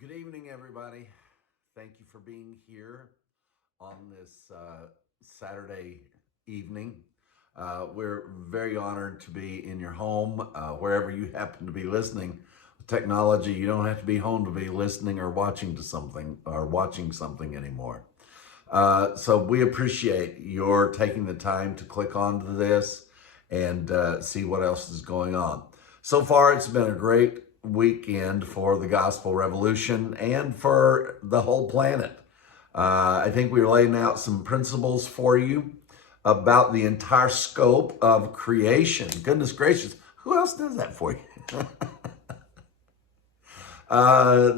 Good evening, everybody. Thank you for being here on this Saturday evening. We're very honored to be in your home, wherever you happen to be listening. With technology, you don't have to be home to be listening or watching something anymore. So we appreciate your taking the time to click onto this and see what else is going on. So far, it's been a great weekend for the gospel revolution and for the whole planet. I think we're laying out some principles for you about the entire scope of creation. Goodness gracious, who else does that for you?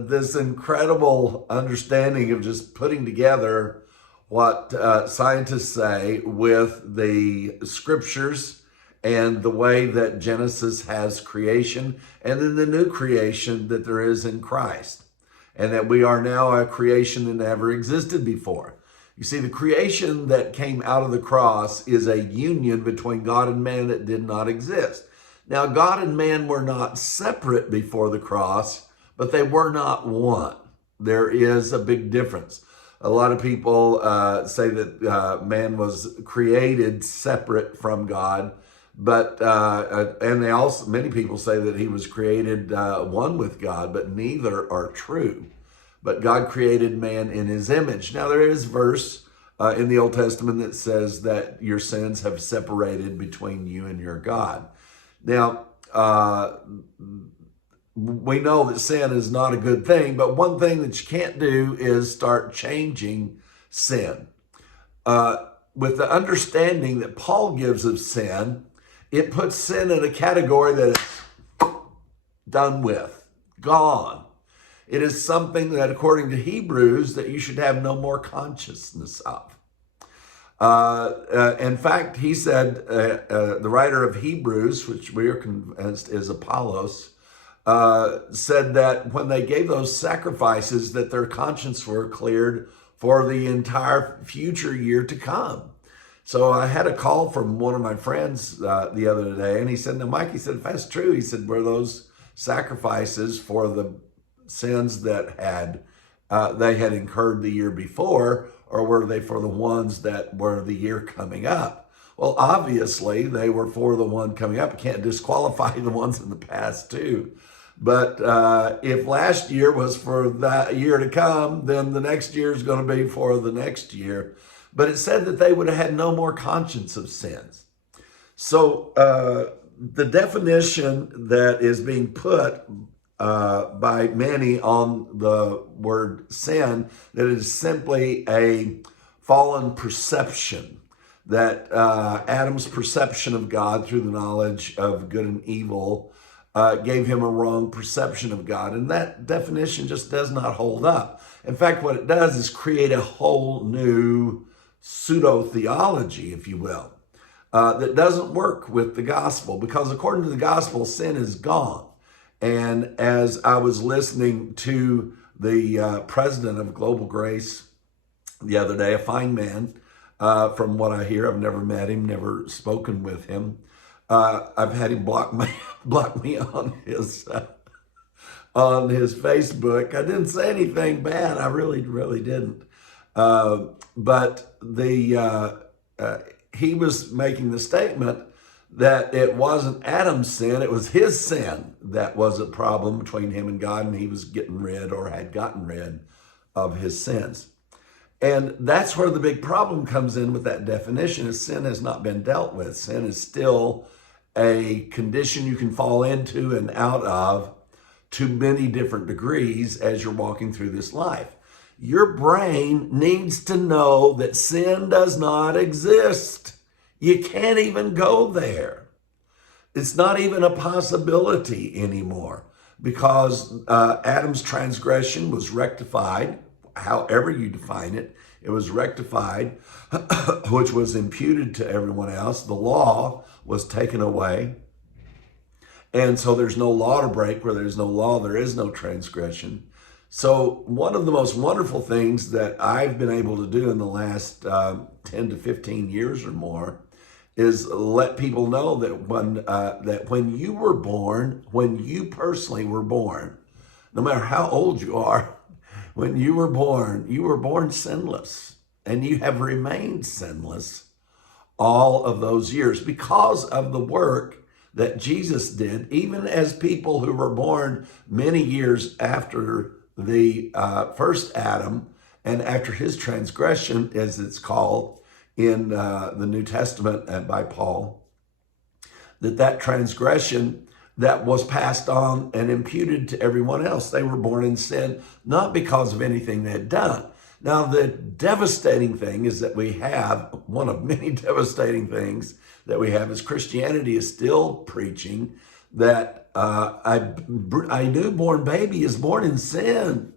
This incredible understanding of just putting together what scientists say with the scriptures and the way that Genesis has creation, and then the new creation that there is in Christ, and that we are now a creation that never existed before. You see, the creation that came out of the cross is a union between God and man that did not exist. Now, God and man were not separate before the cross, but they were not one. There is a big difference. A lot of people say that man was created separate from God, but and many people say that he was created one with God, but neither are true. But God created man in his image. Now, there is verse in the Old Testament that says that your sins have separated between you and your God. Now, we know that sin is not a good thing, but one thing that you can't do is start changing sin. With the understanding that Paul gives of sin, it puts sin in a category that is done with, gone. It is something that, according to Hebrews, that you should have no more consciousness of. In fact, he said, the writer of Hebrews, which we are convinced is Apollos, said that when they gave those sacrifices, that their conscience were cleared for the entire future year to come. So I had a call from one of my friends the other day, and he said, "Now, Mike," he said, "if that's true," he said, "were those sacrifices for the sins that they had incurred the year before, or were they for the ones that were the year coming up?" Well, obviously, they were for the one coming up. You can't disqualify the ones in the past, too. But if last year was for that year to come, then the next year is going to be for the next year. But it said that they would have had no more conscience of sins. So the definition that is being put by many on the word sin, that it is simply a fallen perception, that Adam's perception of God through the knowledge of good and evil gave him a wrong perception of God. And that definition just does not hold up. In fact, what it does is create a whole new pseudo-theology, if you will, that doesn't work with the gospel, because according to the gospel, sin is gone. And as I was listening to the president of Global Grace the other day, a fine man, from what I hear, I've never met him, never spoken with him. I've had him block me on his Facebook. I didn't say anything bad. I really didn't. But he was making the statement that it wasn't Adam's sin, it was his sin that was a problem between him and God, and he was getting rid, or had gotten rid, of his sins. And that's where the big problem comes in with that definition, is sin has not been dealt with. Sin is still a condition you can fall into and out of to many different degrees as you're walking through this life. Your brain needs to know that sin does not exist. You can't even go there. It's not even a possibility anymore, because Adam's transgression was rectified, however you define it. It was rectified, which was imputed to everyone else. The law was taken away. And so there's no law to break. Where there's no law, there is no transgression. So one of the most wonderful things that I've been able to do in the last 10 to 15 years or more is let people know that when you were born, when you personally were born, no matter how old you are, when you were born sinless, and you have remained sinless all of those years because of the work that Jesus did, even as people who were born many years after the first Adam and after his transgression, as it's called in the New Testament by Paul, that transgression that was passed on and imputed to everyone else. They were born in sin, not because of anything they had done. Now, the devastating thing is that we have, one of many devastating things that we have, is Christianity is still preaching that a newborn baby is born in sin.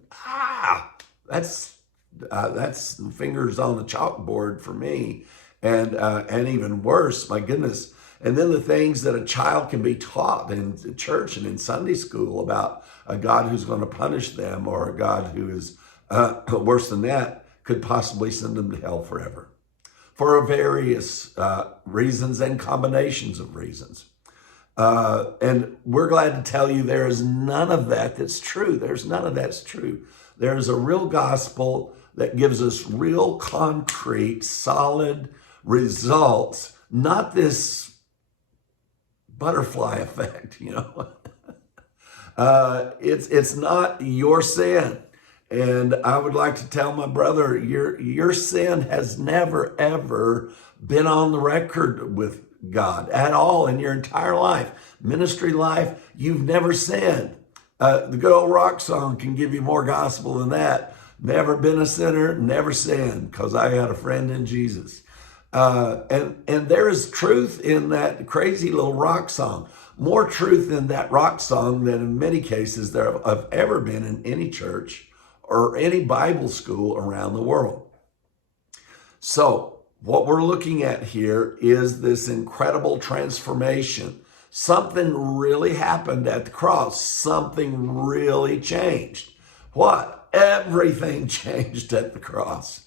That's fingers on the chalkboard for me, and even worse, my goodness. And then the things that a child can be taught in church and in Sunday school about a God who's going to punish them, or a God who is worse than that, could possibly send them to hell forever for various reasons and combinations of reasons. And we're glad to tell you there is none of that that's true. There's none of that's true. There is a real gospel that gives us real concrete, solid results, not this butterfly effect, It's not your sin. And I would like to tell my brother, your sin has never, ever been on the record with God at all in your entire life. Ministry life, you've never sinned. The good old rock song can give you more gospel than that. Never been a sinner, never sinned, because I had a friend in Jesus. And there is truth in that crazy little rock song. More truth in that rock song than in many cases there have ever been in any church or any Bible school around the world. So what we're looking at here is this incredible transformation. Something really happened at the cross. Something really changed. What? Everything changed at the cross.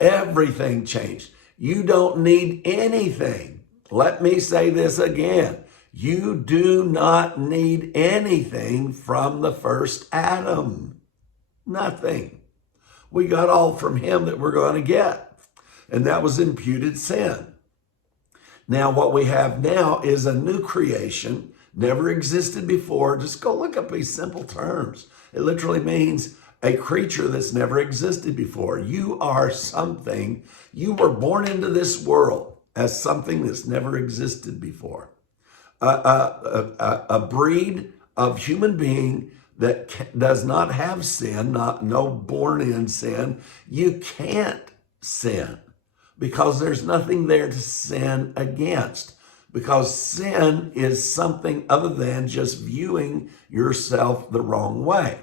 Everything changed. You don't need anything. Let me say this again. You do not need anything from the first Adam. Nothing. We got all from him that we're going to get. And that was imputed sin. Now, what we have now is a new creation, never existed before. Just go look up these simple terms. It literally means a creature that's never existed before. You are something. You were born into this world as something that's never existed before. A breed of human being that does not have sin, no born in sin. You can't sin because there's nothing there to sin against, because sin is something other than just viewing yourself the wrong way.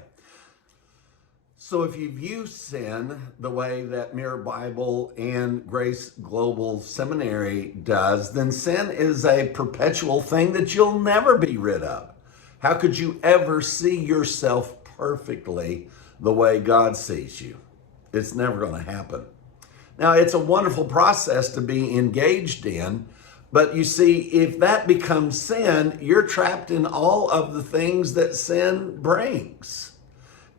So if you view sin the way that Mirror Bible and Grace Global Seminary does, then sin is a perpetual thing that you'll never be rid of. How could you ever see yourself perfectly the way God sees you? It's never going to happen. Now, it's a wonderful process to be engaged in, but you see, if that becomes sin, you're trapped in all of the things that sin brings.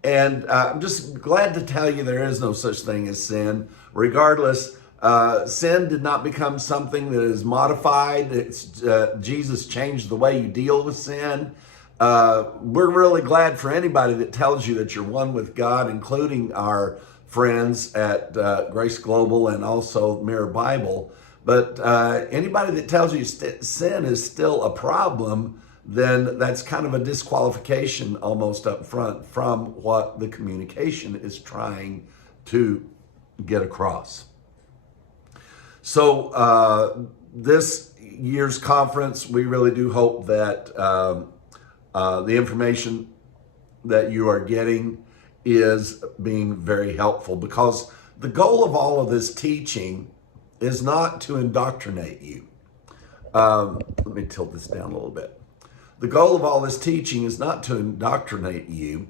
And I'm just glad to tell you there is no such thing as sin. Regardless, sin did not become something that is modified. Jesus changed the way you deal with sin. We're really glad for anybody that tells you that you're one with God, including our friends at Grace Global and also Mirror Bible. But anybody that tells you sin is still a problem, then that's kind of a disqualification almost up front from what the communication is trying to get across. So this year's conference, we really do hope that the information that you are getting is being very helpful, because the goal of all of this teaching is not to indoctrinate you. Let me tilt this down a little bit. The goal of all this teaching is not to indoctrinate you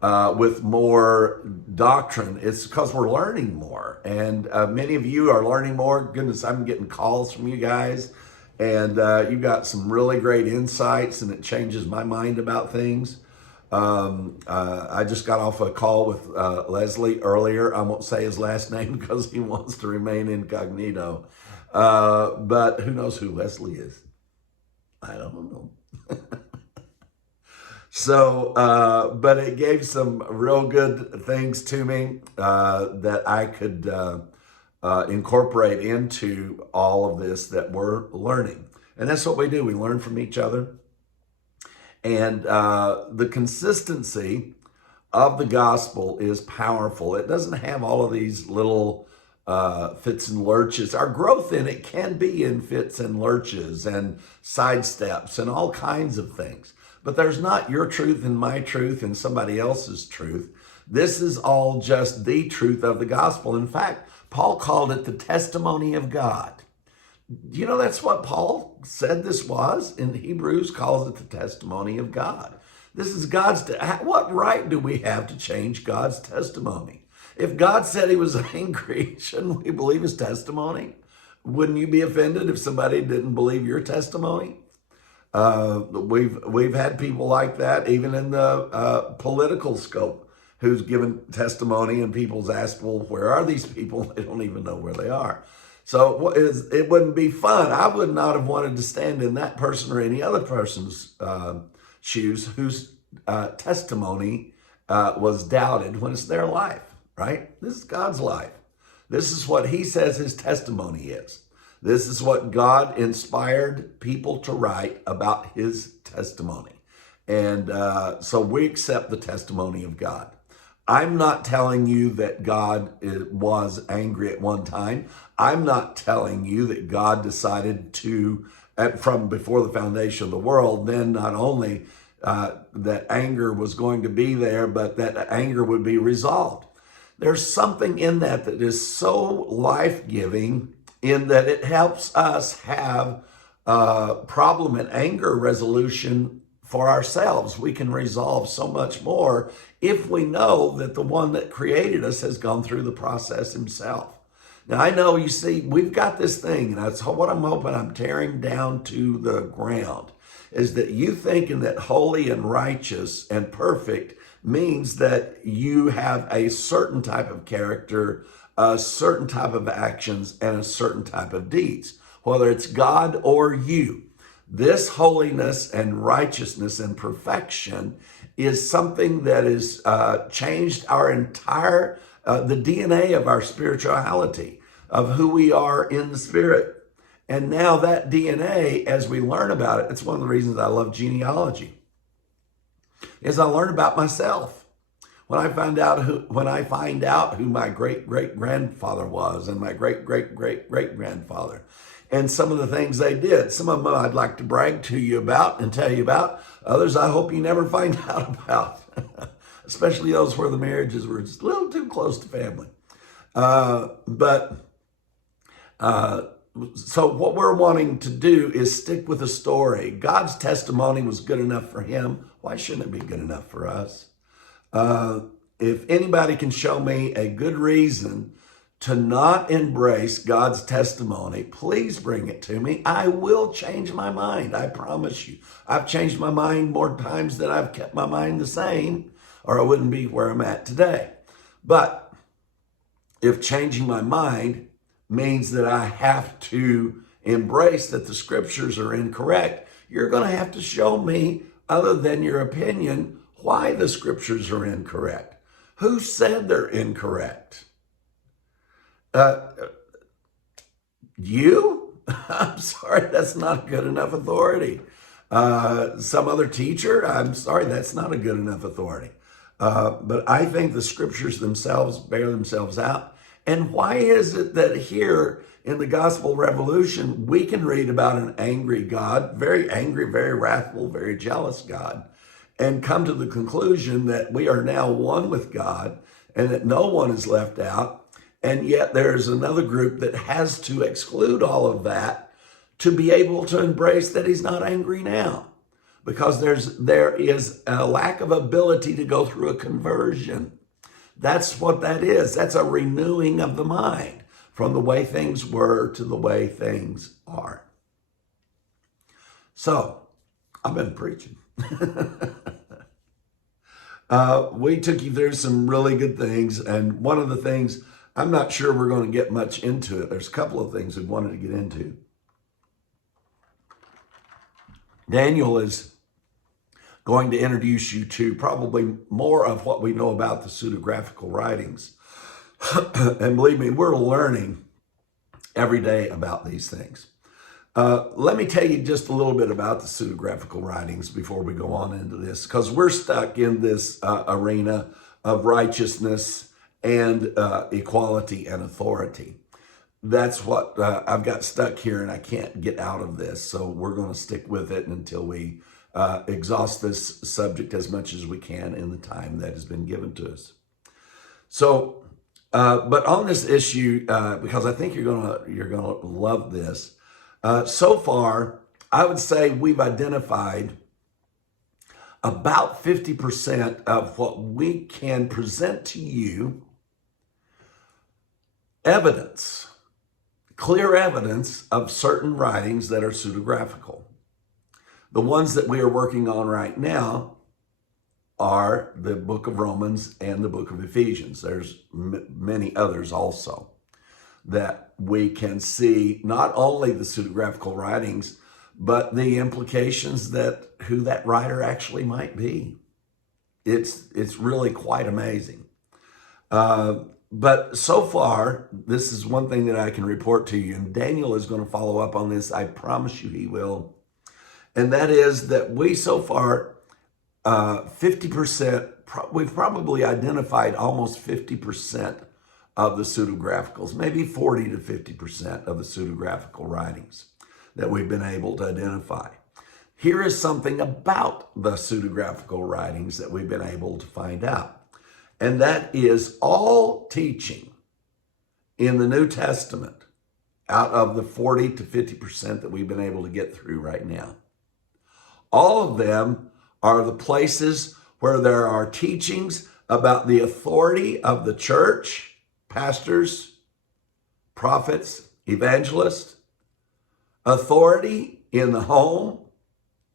with more doctrine. It's because we're learning more. And many of you are learning more. Goodness, I'm getting calls from you guys. And you've got some really great insights, and it changes my mind about things. I just got off a call with Leslie earlier. I won't say his last name because he wants to remain incognito. But who knows who Leslie is? I don't know. So, but it gave some real good things to me that I could incorporate into all of this that we're learning. And that's what we do. We learn from each other. And the consistency of the gospel is powerful. It doesn't have all of these little fits and lurches. Our growth in it can be in fits and lurches and sidesteps and all kinds of things. But there's not your truth and my truth and somebody else's truth. This is all just the truth of the gospel. In fact, Paul called it the testimony of God. You know, that's what Paul said this was in Hebrews, calls it the testimony of God. This is God's, what right do we have to change God's testimony? If God said he was angry, shouldn't we believe his testimony? Wouldn't you be offended if somebody didn't believe your testimony? We've had people like that, even in the political scope, who's given testimony and people's asked, well, where are these people? They don't even know where they are. So it wouldn't be fun. I would not have wanted to stand in that person or any other person's shoes whose testimony was doubted when it's their life, right? This is God's life. This is what he says his testimony is. This is what God inspired people to write about his testimony. And so we accept the testimony of God. I'm not telling you that God was angry at one time. I'm not telling you that God decided to, from before the foundation of the world, then not only that anger was going to be there, but that anger would be resolved. There's something in that is so life-giving in that it helps us have problem and anger resolution for ourselves. We can resolve so much more if we know that the one that created us has gone through the process himself. Now, I know, you see, we've got this thing, and that's what I'm hoping I'm tearing down to the ground, is that you thinking that holy and righteous and perfect means that you have a certain type of character, a certain type of actions, and a certain type of deeds, whether it's God or you. This holiness and righteousness and perfection is something that has changed our entire, the DNA of our spirituality, of who we are in the spirit. And now that DNA, as we learn about it, it's one of the reasons I love genealogy, is I learn about myself. When I find out who my great-great-grandfather was and my great-great-great-great-grandfather, and some of the things they did. Some of them I'd like to brag to you about and tell you about. Others I hope you never find out about, especially those where the marriages were just a little too close to family. So what we're wanting to do is stick with the story. God's testimony was good enough for him. Why shouldn't it be good enough for us? If anybody can show me a good reason to not embrace God's testimony, please bring it to me. I will change my mind. I promise you. I've changed my mind more times than I've kept my mind the same, or I wouldn't be where I'm at today. But if changing my mind means that I have to embrace that the scriptures are incorrect, you're going to have to show me, other than your opinion, why the scriptures are incorrect. Who said they're incorrect? You? I'm sorry, that's not good enough authority. Some other teacher? I'm sorry, that's not a good enough authority. But I think the scriptures themselves bear themselves out. And why is it that here in the Gospel Revolution, we can read about an angry God, very angry, very wrathful, very jealous God, and come to the conclusion that we are now one with God and that no one is left out? And yet there's another group that has to exclude all of that to be able to embrace that he's not angry now, because there is a lack of ability to go through a conversion. That's what that is. That's a renewing of the mind from the way things were to the way things are. So I've been preaching. We took you through some really good things. And one of the things, I'm not sure we're going to get much into it. There's a couple of things we wanted to get into. Daniel is going to introduce you to probably more of what we know about the pseudographical writings. And believe me, we're learning every day about these things. Let me tell you just a little bit about the pseudographical writings before we go on into this, because we're stuck in this arena of righteousness and equality and authority. That's what I've got stuck here, and I can't get out of this. So we're going to stick with it until we exhaust this subject as much as we can in the time that has been given to us. So, but on this issue, because I think you're gonna love this. So far, I would say we've identified about 50% of what we can present to you evidence, clear evidence of certain writings that are pseudographical. The ones that we are working on right now are the book of Romans and the book of Ephesians. There's many others also that we can see not only the pseudographical writings, but the implications that who that writer actually might be. It's really quite amazing. But so far, this is one thing that I can report to you, and Daniel is going to follow up on this. I promise you he will. And that is that we so far, 50%, we've probably identified almost 50% of the pseudographicals, maybe 40 to 50% of the pseudographical writings that we've been able to identify. Here is something about the pseudographical writings that we've been able to find out. And that is all teaching in the New Testament out of the 40 to 50% that we've been able to get through right now. All of them are the places where there are teachings about the authority of the church, pastors, prophets, evangelists, authority in the home,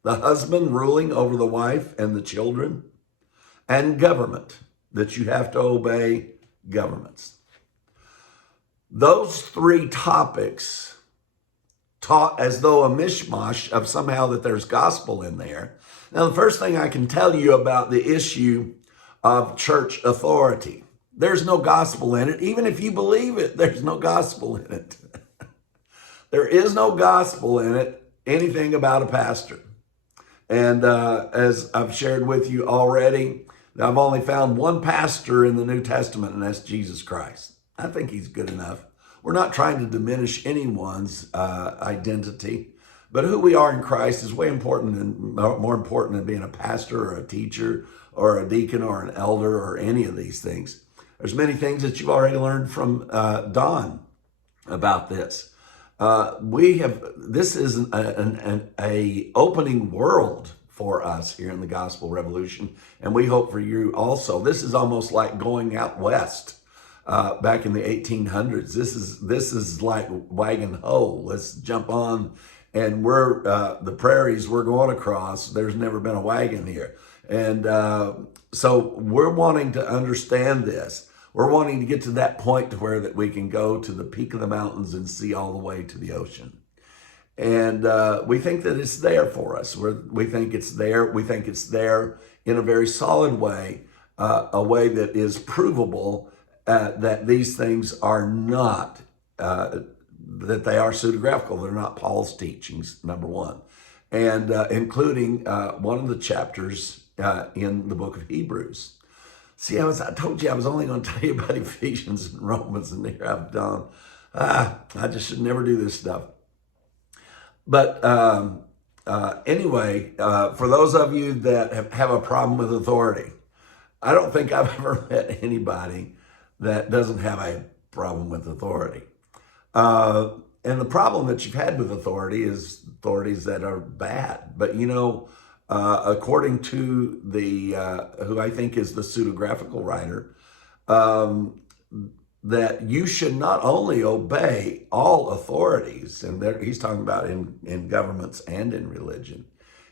the husband ruling over the wife and the children, and government, that you have to obey governments. Those three topics taught as though a mishmash of somehow that there's gospel in there. Now, the first thing I can tell you about the issue of church authority, there's no gospel in it. Even if you believe it, there's no gospel in it. There is no gospel in it, anything about a pastor. And as I've shared with you already, I've only found one pastor in the New Testament, and that's Jesus Christ. I think he's good enough. We're not trying to diminish anyone's identity, but who we are in Christ is way important and more important than being a pastor or a teacher or a deacon or an elder or any of these things. There's many things that you've already learned from Don about this. This is an opening world for us here in the Gospel Revolution, and we hope for you also. This is almost like going out west. Back in the 1800s, this is like wagon ho. Let's jump on, and we're the prairies we're going across. There's never been a wagon here, and so we're wanting to understand this. We're wanting to get to that point to where that we can go to the peak of the mountains and see all the way to the ocean. And we think that it's there for us. We think it's there. We think it's there in a very solid way, a way that is provable. That these things are not, that they are pseudographical. They're not Paul's teachings, number one. And including one of the chapters in the book of Hebrews. See, I told you I was only going to tell you about Ephesians and Romans, and here I've done. I just should never do this stuff. But anyway, for those of you that have a problem with authority, I don't think I've ever met anybody that doesn't have a problem with authority. And the problem that you've had with authority is authorities that are bad. But according to the, who I think is the pseudographical writer, that you should not only obey all authorities, and he's talking about in governments and in religion.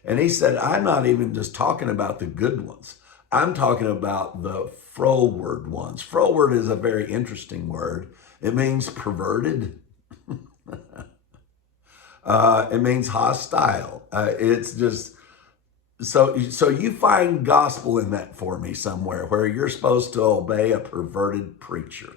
And he said, I'm not even just talking about the good ones. I'm talking about the froward ones. Froward is a very interesting word. It means perverted. It means hostile. It's just so you find gospel in that for me somewhere where you're supposed to obey a perverted preacher.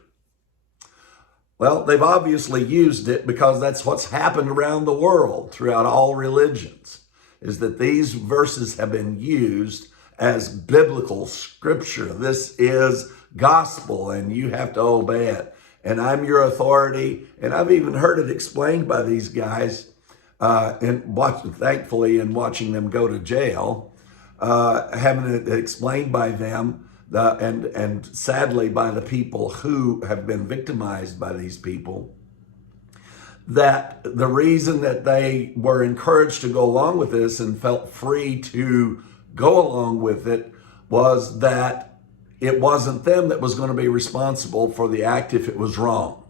Well, they've obviously used it because that's what's happened around the world throughout all religions, is that these verses have been used as biblical scripture. This is gospel and you have to obey it. And I'm your authority. And I've even heard it explained by these guys, thankfully, in watching them go to jail, having it explained by them, and sadly by the people who have been victimized by these people, that the reason that they were encouraged to go along with this and felt free to go along with it was that it wasn't them that was going to be responsible for the act if it was wrong.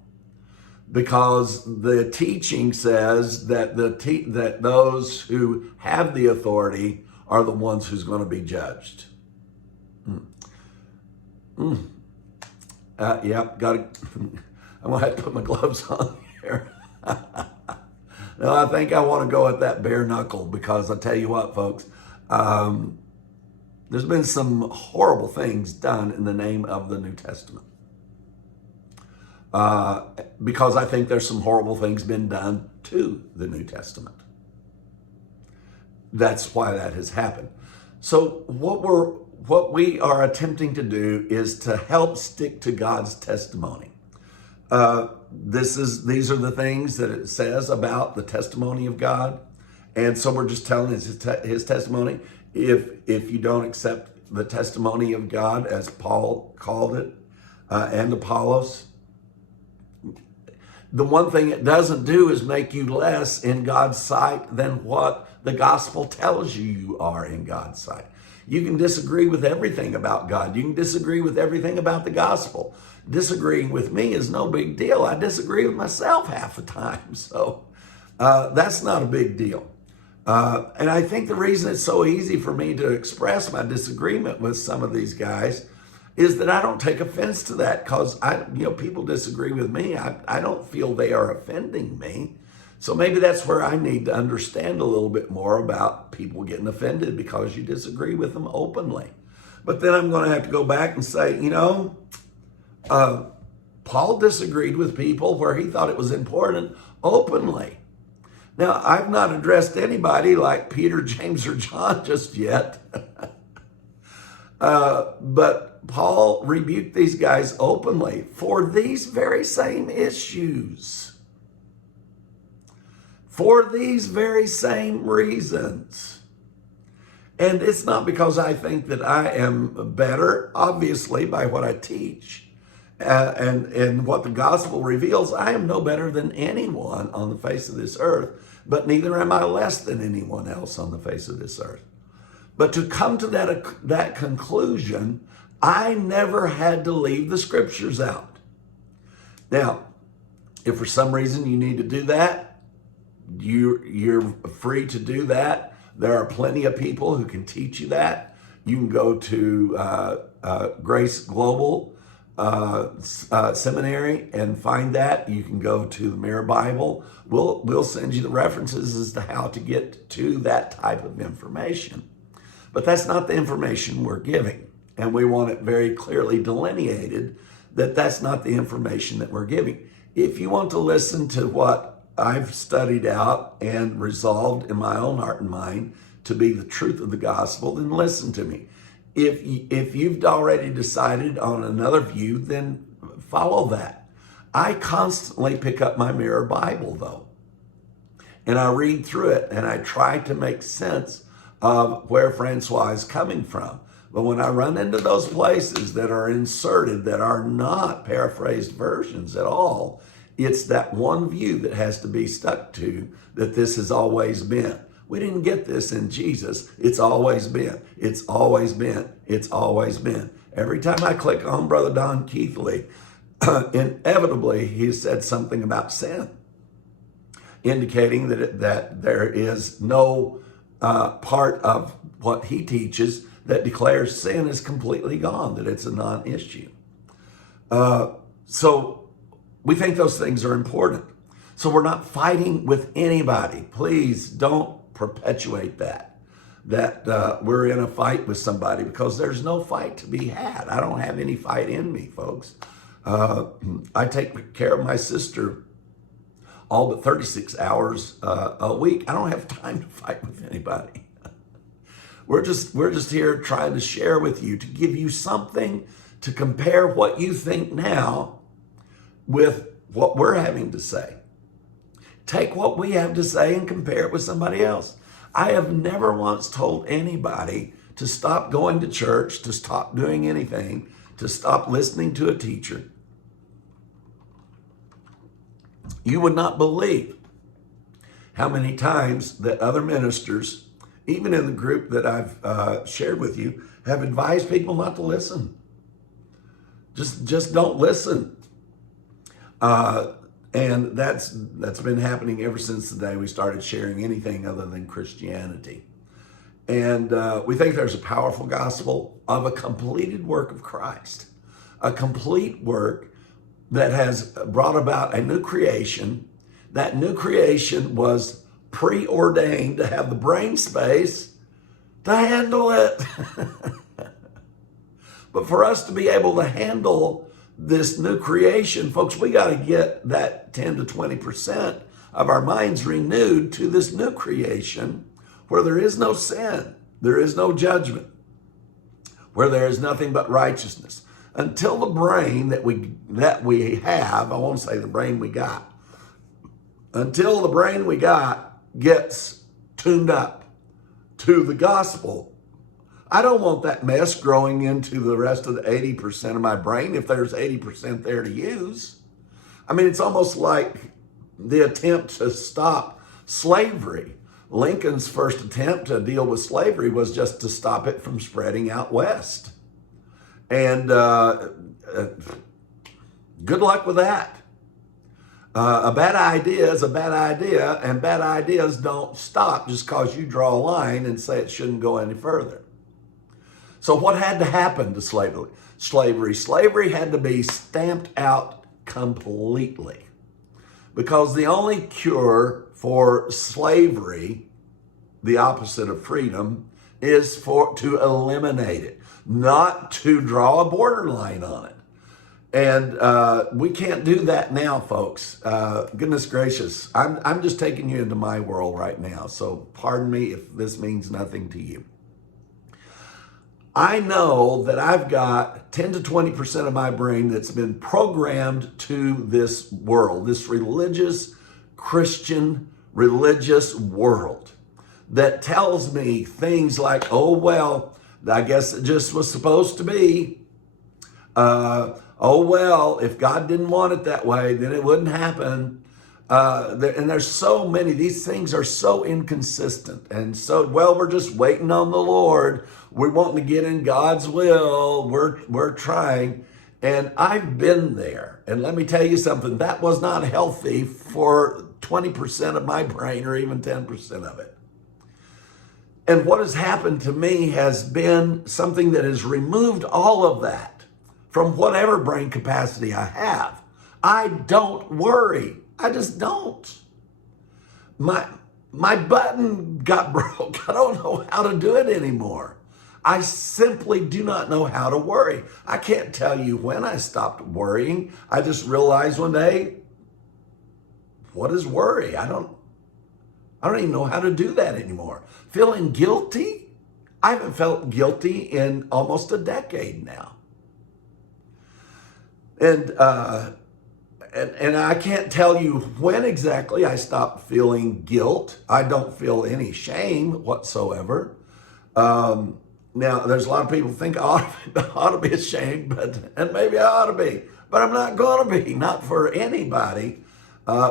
Because the teaching says that that those who have the authority are the ones who's going to be judged. Yep, got to. I'm going to have to put my gloves on here. No, I think I want to go at that bare knuckle because I tell you what, folks, there's been some horrible things done in the name of the New Testament. Because I think there's some horrible things been done to the New Testament. That's why that has happened. So what we are attempting to do is to help stick to God's testimony. These are the things that it says about the testimony of God. And so we're just telling his testimony. If you don't accept the testimony of God, as Paul called it, and Apollos, the one thing it doesn't do is make you less in God's sight than what the gospel tells you you are in God's sight. You can disagree with everything about God. You can disagree with everything about the gospel. Disagreeing with me is no big deal. I disagree with myself half the time. So that's not a big deal. And I think the reason it's so easy for me to express my disagreement with some of these guys is that I don't take offense to that, because people disagree with me. I don't feel they are offending me. So maybe that's where I need to understand a little bit more about people getting offended because you disagree with them openly. But then I'm going to have to go back and say, Paul disagreed with people where he thought it was important openly. Now, I've not addressed anybody like Peter, James, or John just yet. But Paul rebuked these guys openly for these very same issues. For these very same reasons. And it's not because I think that I am better, obviously, by what I teach. And what the gospel reveals. I am no better than anyone on the face of this earth, but neither am I less than anyone else on the face of this earth. But to come to that conclusion, I never had to leave the scriptures out. Now, if for some reason you need to do that, you're free to do that. There are plenty of people who can teach you that. You can go to Grace Global Seminary and find that. You can go to the Mirror Bible. We'll send you the references as to how to get to that type of information. But that's not the information we're giving. And we want it very clearly delineated that that's not the information that we're giving. If you want to listen to what I've studied out and resolved in my own heart and mind to be the truth of the gospel, then listen to me. If you've already decided on another view, then follow that. I constantly pick up my Mirror Bible, though, and I read through it, and I try to make sense of where Francois is coming from. But when I run into those places that are inserted that are not paraphrased versions at all, it's that one view that has to be stuck to, that this has always been. We didn't get this in Jesus. It's always been. It's always been. It's always been. Every time I click on Brother Don Keithley, inevitably he said something about sin, indicating that there is no part of what he teaches that declares sin is completely gone, that it's a non-issue. So we think those things are important. So we're not fighting with anybody. Please don't perpetuate that we're in a fight with somebody, because there's no fight to be had. I don't have any fight in me, folks. I take care of my sister all but 36 hours a week. I don't have time to fight with anybody. We're just here trying to share with you, to give you something to compare what you think now with what we're having to say. Take what we have to say and compare it with somebody else. I have never once told anybody to stop going to church, to stop doing anything, to stop listening to a teacher. You would not believe how many times that other ministers, even in the group that I've shared with you, have advised people not to listen. Just don't listen. And that's been happening ever since the day we started sharing anything other than Christianity. And we think there's a powerful gospel of a completed work of Christ, a complete work that has brought about a new creation. That new creation was preordained to have the brain space to handle it. But for us to be able to handle this new creation, folks, we got to get that 10 to 20% of our minds renewed to this new creation, where there is no sin, there is no judgment, where there is nothing but righteousness. Until the brain that we have, I won't say the brain we got, until the brain we got gets tuned up to the gospel, I don't want that mess growing into the rest of the 80% of my brain if there's 80% there to use. I mean, it's almost like the attempt to stop slavery. Lincoln's first attempt to deal with slavery was just to stop it from spreading out west. And good luck with that. A bad idea is a bad idea, and bad ideas don't stop just because you draw a line and say it shouldn't go any further. So what had to happen to slavery? Slavery had to be stamped out completely, because the only cure for slavery, the opposite of freedom, is to eliminate it, not to draw a borderline on it. And we can't do that now, folks. Goodness gracious, I'm just taking you into my world right now, so pardon me if this means nothing to you. I know that I've got 10 to 20% of my brain that's been programmed to this world, this religious, Christian, religious world that tells me things like, oh, well, I guess it just was supposed to be. Oh, well, if God didn't want it that way, then it wouldn't happen. And there's so many, these things are so inconsistent. And so, well, we're just waiting on the Lord. We're wanting to get in God's will. We're trying. And I've been there. And let me tell you something, that was not healthy for 20% of my brain or even 10% of it. And what has happened to me has been something that has removed all of that from whatever brain capacity I have. I don't worry. I just don't. My button got broke. I don't know how to do it anymore. I simply do not know how to worry. I can't tell you when I stopped worrying. I just realized one day, what is worry? I don't even know how to do that anymore. Feeling guilty? I haven't felt guilty in almost a decade now. And I can't tell you when exactly I stopped feeling guilt. I don't feel any shame whatsoever. Now, there's a lot of people think I ought to be ashamed, and maybe I ought to be, but I'm not going to be, not for anybody,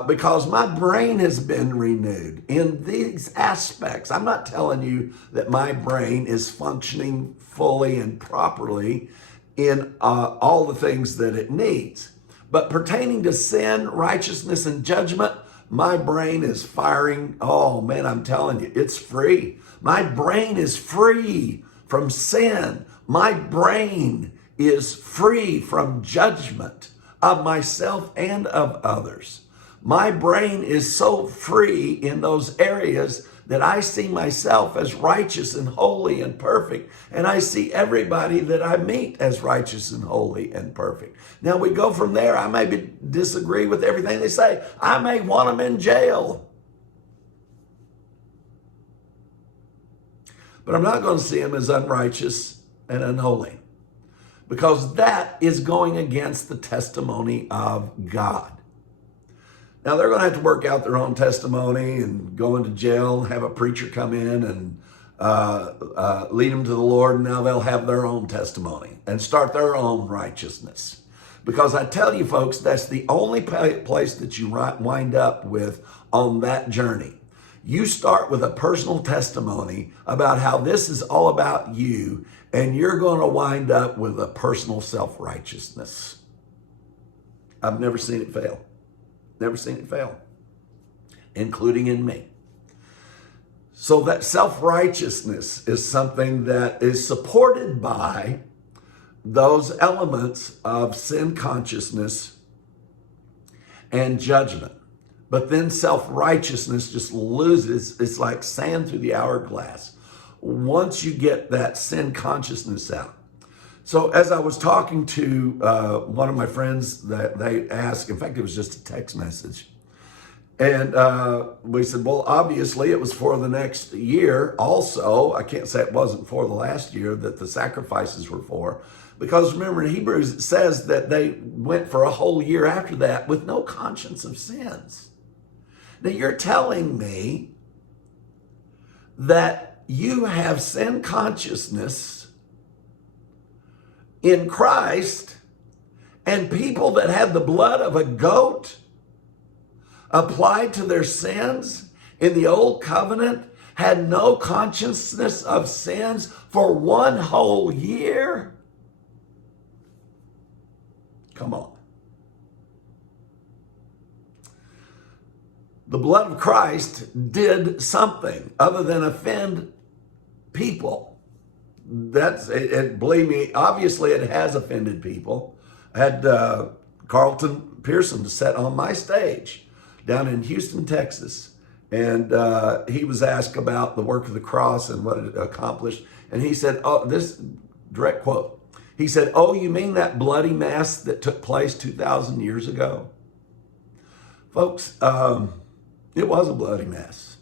because my brain has been renewed in these aspects. I'm not telling you that my brain is functioning fully and properly in all the things that it needs. But pertaining to sin, righteousness, and judgment, my brain is firing. Oh man, I'm telling you, it's free. My brain is free from sin. My brain is free from judgment of myself and of others. My brain is so free in those areas that I see myself as righteous and holy and perfect, and I see everybody that I meet as righteous and holy and perfect. Now we go from there. I may disagree with everything they say. I may want them in jail. But I'm not going to see them as unrighteous and unholy, because that is going against the testimony of God. Now, they're going to have to work out their own testimony and go into jail, have a preacher come in and lead them to the Lord, and now they'll have their own testimony and start their own righteousness. Because I tell you, folks, that's the only place that you wind up with on that journey. You start with a personal testimony about how this is all about you, and you're going to wind up with a personal self-righteousness. I've never seen it fail. Never seen it fail, including in me. So that self-righteousness is something that is supported by those elements of sin consciousness and judgment. But then self-righteousness just loses. It's like sand through the hourglass once you get that sin consciousness out. So as I was talking to one of my friends, that they asked, in fact, it was just a text message. And we said, well, obviously it was for the next year also. I can't say it wasn't for the last year that the sacrifices were for. Because remember, in Hebrews, it says that they went for a whole year after that with no conscience of sins. Now you're telling me that you have sin consciousness in Christ, and people that had the blood of a goat applied to their sins in the old covenant had no consciousness of sins for one whole year? Come on. The blood of Christ did something other than offend people. Believe me, obviously it has offended people. I had Carlton Pearson to sit on my stage down in Houston, Texas. And he was asked about the work of the cross and what it accomplished. And he said, oh, this direct quote. He said, oh, you mean that bloody mess that took place 2,000 years ago? Folks, it was a bloody mess.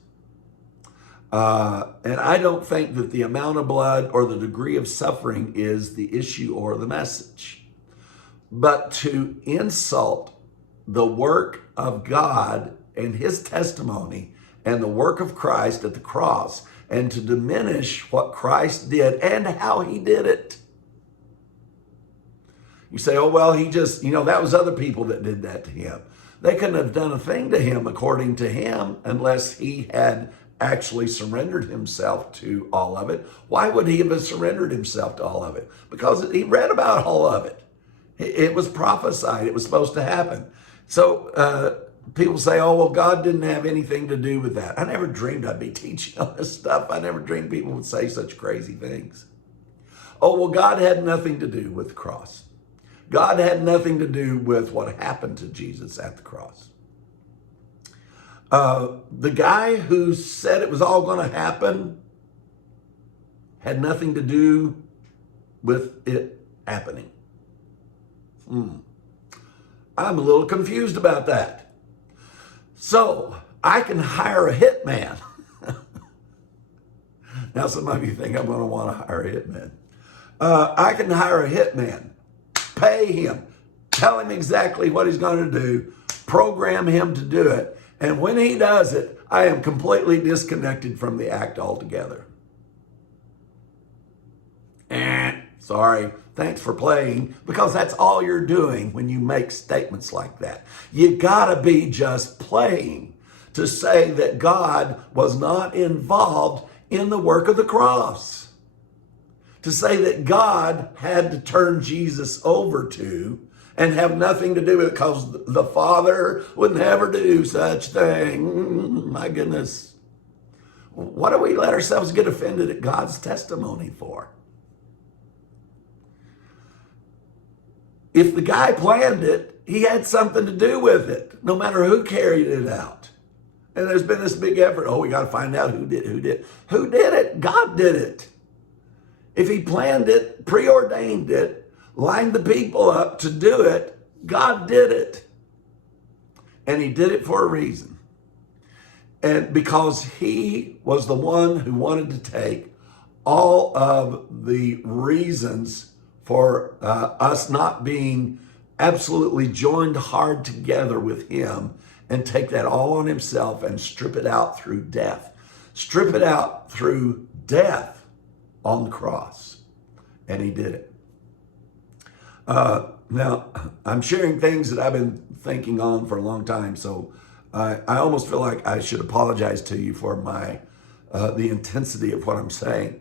And I don't think that the amount of blood or the degree of suffering is the issue or the message. But to insult the work of God and his testimony and the work of Christ at the cross, and to diminish what Christ did and how he did it. You say, oh, well, he just, that was other people that did that to him. They couldn't have done a thing to him according to him unless he had actually surrendered himself to all of it. Why would he have surrendered himself to all of it? Because he read about all of it. It was prophesied. It was supposed to happen. So people say, oh, well, God didn't have anything to do with that. I never dreamed I'd be teaching on this stuff. I never dreamed people would say such crazy things. Oh, well, God had nothing to do with the cross. God had nothing to do with what happened to Jesus at the cross. The guy who said it was all going to happen had nothing to do with it happening. I'm a little confused about that. So I can hire a hitman. Now some of you think I'm going to want to hire a hitman. I can hire a hitman, pay him, tell him exactly what he's going to do, program him to do it. And when he does it, I am completely disconnected from the act altogether. Sorry, thanks for playing, because that's all you're doing when you make statements like that. You gotta be just playing to say that God was not involved in the work of the cross. To say that God had to turn Jesus over to and have nothing to do with it because the Father would never do such thing. My goodness. What do we let ourselves get offended at God's testimony for? if the guy planned it, he had something to do with it, no matter who carried it out. And there's been this big effort. Oh, we got to find out who did it. God did it. If he planned it, preordained it, lined the people up to do it, God did it. And he did it for a reason. And because he was the one who wanted to take all of the reasons for us not being absolutely joined hard together with him and take that all on himself and strip it out through death. Strip it out through death on the cross. And he did it. Now, I'm sharing things that I've been thinking on for a long time, so I almost feel like I should apologize to you for the intensity of what I'm saying.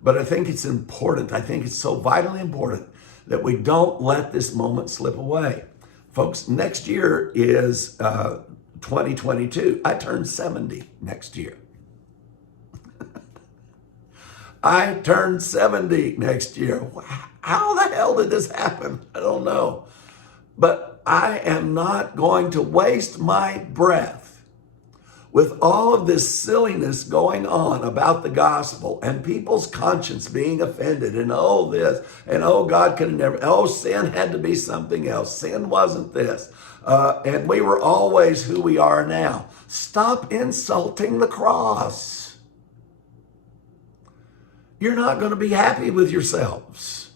But I think it's important. I think it's so vitally important that we don't let this moment slip away. Folks, next year is 2022. I turn 70 next year. I turn 70 next year. How the hell did this happen? I don't know. But I am not going to waste my breath with all of this silliness going on about the gospel and people's conscience being offended and oh this and oh God could have never, oh sin had to be something else. Sin wasn't this. And we were always who we are now. Stop insulting the cross. You're not going to be happy with yourselves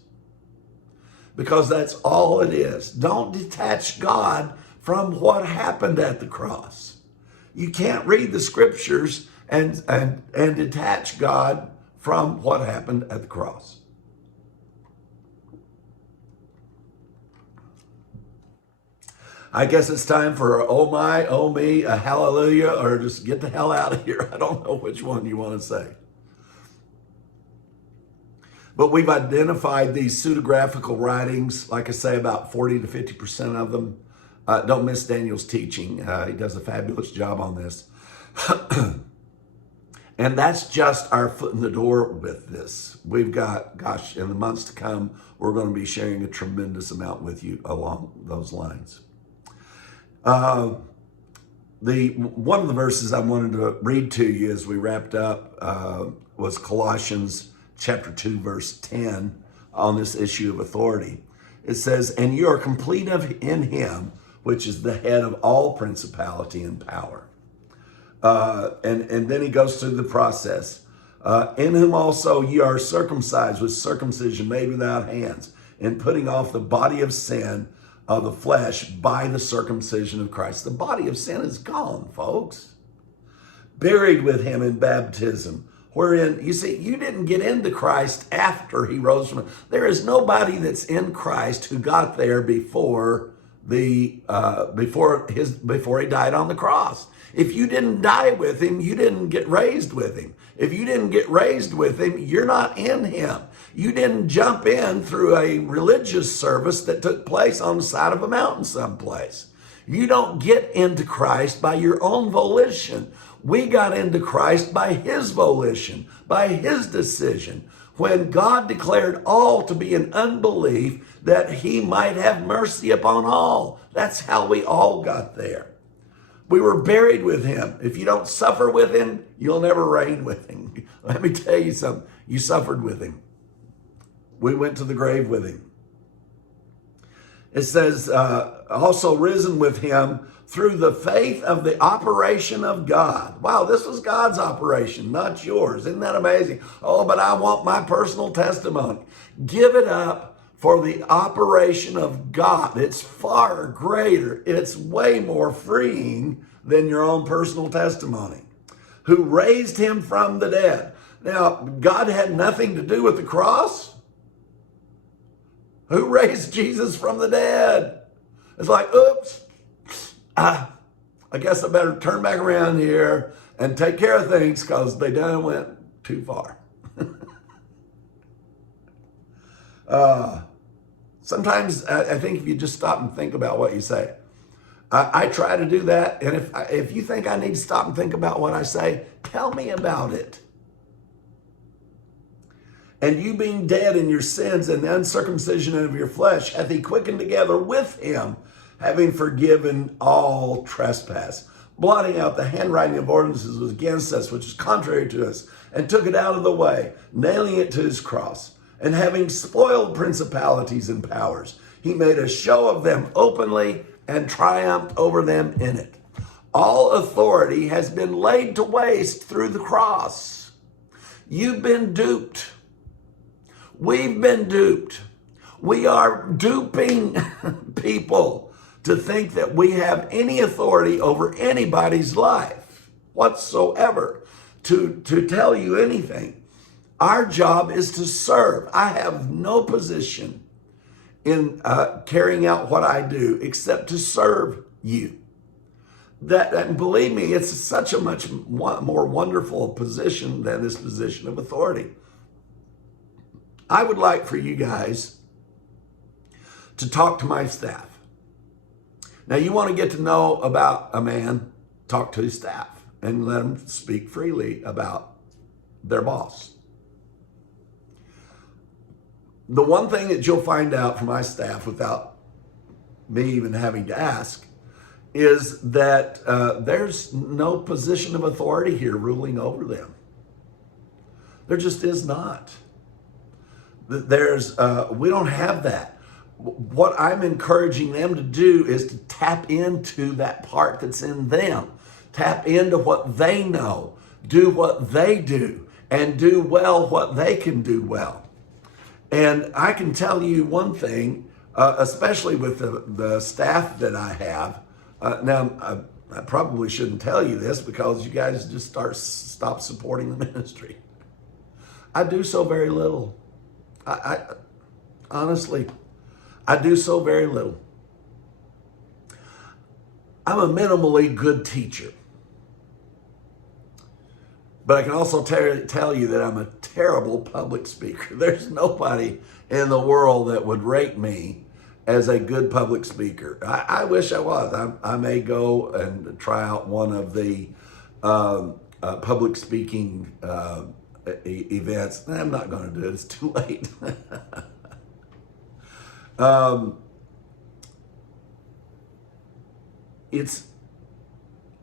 because that's all it is. Don't detach God from what happened at the cross. You can't read the scriptures and detach God from what happened at the cross. I guess it's time for oh my, oh me, a hallelujah, or just get the hell out of here. I don't know which one you want to say. But we've identified these pseudographical writings, like I say, about 40 to 50% of them. Don't miss Daniel's teaching. He does a fabulous job on this. And that's just our foot in the door with this. We've got, gosh, in the months to come, we're going to be sharing a tremendous amount with you along those lines. One of the verses I wanted to read to you as we wrapped up was Colossians chapter 2, verse 10 on this issue of authority. It says, and you are complete in him, which is the head of all principality and power. And then he goes through the process. In whom also ye are circumcised with circumcision made without hands, in putting off the body of sin of the flesh by the circumcision of Christ. The body of sin is gone, folks. Buried with him in baptism, wherein, you see, you didn't get into Christ after he rose from it. There is nobody that's in Christ who got there before he died on the cross. If you didn't die with him, you didn't get raised with him. If you didn't get raised with him, you're not in him. You didn't jump in through a religious service that took place on the side of a mountain someplace. You don't get into Christ by your own volition. We got into Christ by his volition, by his decision, when God declared all to be in unbelief that he might have mercy upon all. That's how we all got there. We were buried with him. If you don't suffer with him, you'll never reign with him. Let me tell you something. You suffered with him. We went to the grave with him. It says, also risen with him through the faith of the operation of God. Wow, this was God's operation, not yours. Isn't that amazing? Oh, but I want my personal testimony. Give it up for the operation of God. It's far greater. It's way more freeing than your own personal testimony. Who raised him from the dead. Now, God had nothing to do with the cross. Who raised Jesus from the dead? It's like, oops, I guess I better turn back around here and take care of things because they done went too far. Sometimes I think if you just stop and think about what you say, I try to do that. And if you think I need to stop and think about what I say, tell me about it. And you being dead in your sins and the uncircumcision of your flesh, hath he quickened together with him, having forgiven all trespass, blotting out the handwriting of ordinances was against us, which is contrary to us, and took it out of the way, nailing it to his cross. And having spoiled principalities and powers, he made a show of them openly and triumphed over them in it. All authority has been laid to waste through the cross. You've been duped. We've been duped. We are duping people to think that we have any authority over anybody's life whatsoever, to tell you anything. Our job is to serve. I have no position in carrying out what I do except to serve you. And believe me, it's such a much more wonderful position than this position of authority. I would like for you guys to talk to my staff. Now, you want to get to know about a man, talk to his staff and let them speak freely about their boss. The one thing that you'll find out from my staff without me even having to ask is that there's no position of authority here ruling over them. There just is not. We don't have that. What I'm encouraging them to do is to tap into that part that's in them. Tap into what they know. Do what they do. And do well what they can do well. And I can tell you one thing, especially with the staff that I have. Now, I probably shouldn't tell you this because you guys just stop supporting the ministry. I do so very little. I honestly, I do so very little. I'm a minimally good teacher. But I can also tell you that I'm a terrible public speaker. There's nobody in the world that would rate me as a good public speaker. I wish I was. I may go and try out one of the public speaking events. I'm not going to do it. It's too late. It's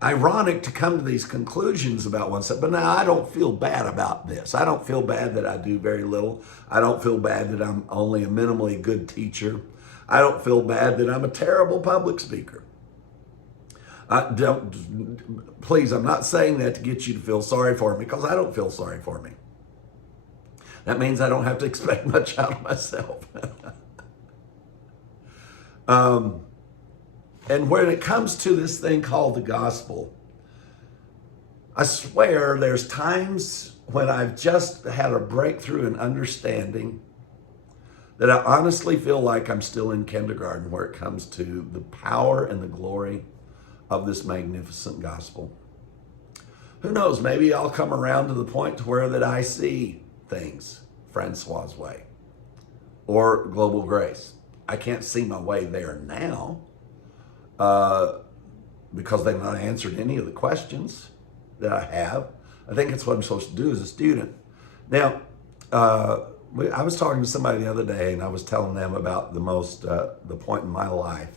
ironic to come to these conclusions about oneself, but now I don't feel bad about this. I don't feel bad that I do very little. I don't feel bad that I'm only a minimally good teacher. I don't feel bad that I'm a terrible public speaker. Please, I'm not saying that to get you to feel sorry for me, because I don't feel sorry for me. That means I don't have to expect much out of myself. And when it comes to this thing called the gospel, I swear there's times when I've just had a breakthrough in understanding that I honestly feel like I'm still in kindergarten where it comes to the power and the glory of this magnificent gospel. Who knows, maybe I'll come around to the point to where that I see things Francois' way or Global Grace. I can't see my way there now because they've not answered any of the questions that I have. I think it's what I'm supposed to do as a student. Now, I was talking to somebody the other day, and I was telling them about the point in my life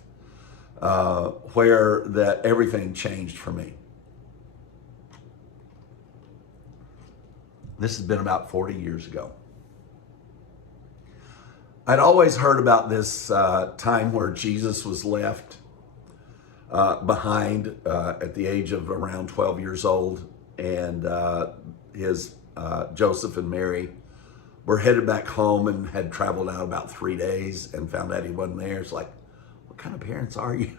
where that everything changed for me. This has been about 40 years ago. I'd always heard about this time where Jesus was left behind at the age of around 12 years old, and his Joseph and Mary were headed back home and had traveled out about 3 days and found out he wasn't there. It's like, what kind of parents are you?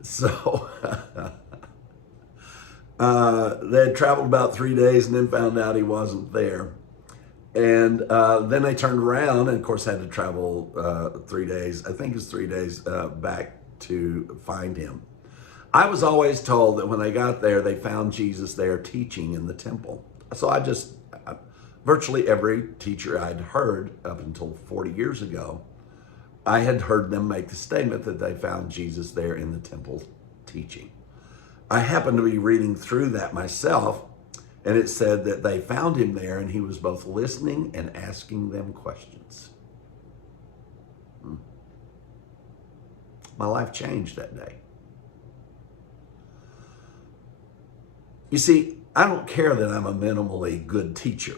So they had traveled about 3 days and then found out he wasn't there. And then they turned around and, of course, had to travel 3 days. I think it was 3 days back to find him. I was always told that when they got there, they found Jesus there teaching in the temple. So virtually every teacher I'd heard up until 40 years ago, I had heard them make the statement that they found Jesus there in the temple teaching. I happened to be reading through that myself, And it said that they found him there and he was both listening and asking them questions. My life changed that day. You see, I don't care that I'm a minimally good teacher.